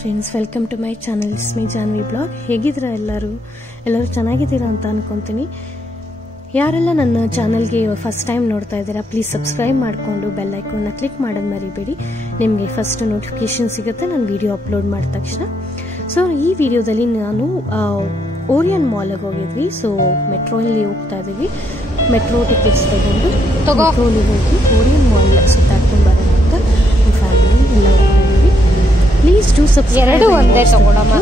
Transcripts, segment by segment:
Friends, welcome to my channel ಸ್ಮಿ Janvi blog. ಹೇಗಿದ್ದೀರಾ ಎಲ್ಲರೂ ಚೆನ್ನಾಗಿದ್ದೀರಾ ಅಂತ ಅನ್ಕೊಂತೀನಿ. ಯಾರೆಲ್ಲ ನನ್ನ ಚಾನಲ್ಗೆ ಫಸ್ಟ್ ಟೈಮ್ ನೋಡ್ತಾ ಇದ್ದೀರಾ, ಪ್ಲೀಸ್ ಸಬ್ಸ್ಕ್ರೈಬ್ ಮಾಡಿಕೊಂಡು ಬೆಲ್ ಐಕಾನ್ನ ಕ್ಲಿಕ್ ಮಾಡೋದು ಮರಿಬೇಡಿ. ನಿಮಗೆ ಫಸ್ಟ್ ನೋಟಿಫಿಕೇಶನ್ ಸಿಗುತ್ತೆ ನಾನು ವಿಡಿಯೋ ಅಪ್ಲೋಡ್ ಮಾಡಿದ ತಕ್ಷಣ. ಸೊ ಈ ವಿಡಿಯೋದಲ್ಲಿ ನಾನು ಓರಿಯನ್ ಮಾಲ್ಗೆ ಹೋಗಿದ್ವಿ. ಸೊ ಮೆಟ್ರೋಲ್ಲಿ ಹೋಗ್ತಾ ಇದ್ದೀವಿ. ಮೆಟ್ರೋ ಟಿಕೆಟ್ಸ್ ತಗೊಂಡು ಮೆಟ್ರೋಲಿ ಹೋಗಿ ಓರಿಯನ್ ಮಾಲ್ ಸುತ್ತಾಡ್ಕೊಂಡು ಬರೋಣ ಅಂತ ನಮ್ಮ ಫ್ಯಾಮಿಲಿ ಎಲ್ಲ ಹೋಗಿದ್ದೀವಿ. Please do subscribe. ಎರಡು ಒಂದೇ ತಗೊಳಮ್ಮ.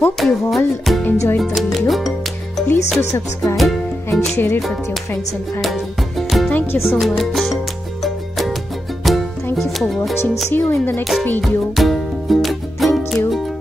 Hope you all enjoyed the video. Please do subscribe and share it with your friends and family. Thank you so much. Thank you for watching. See you in the next video. Thank you.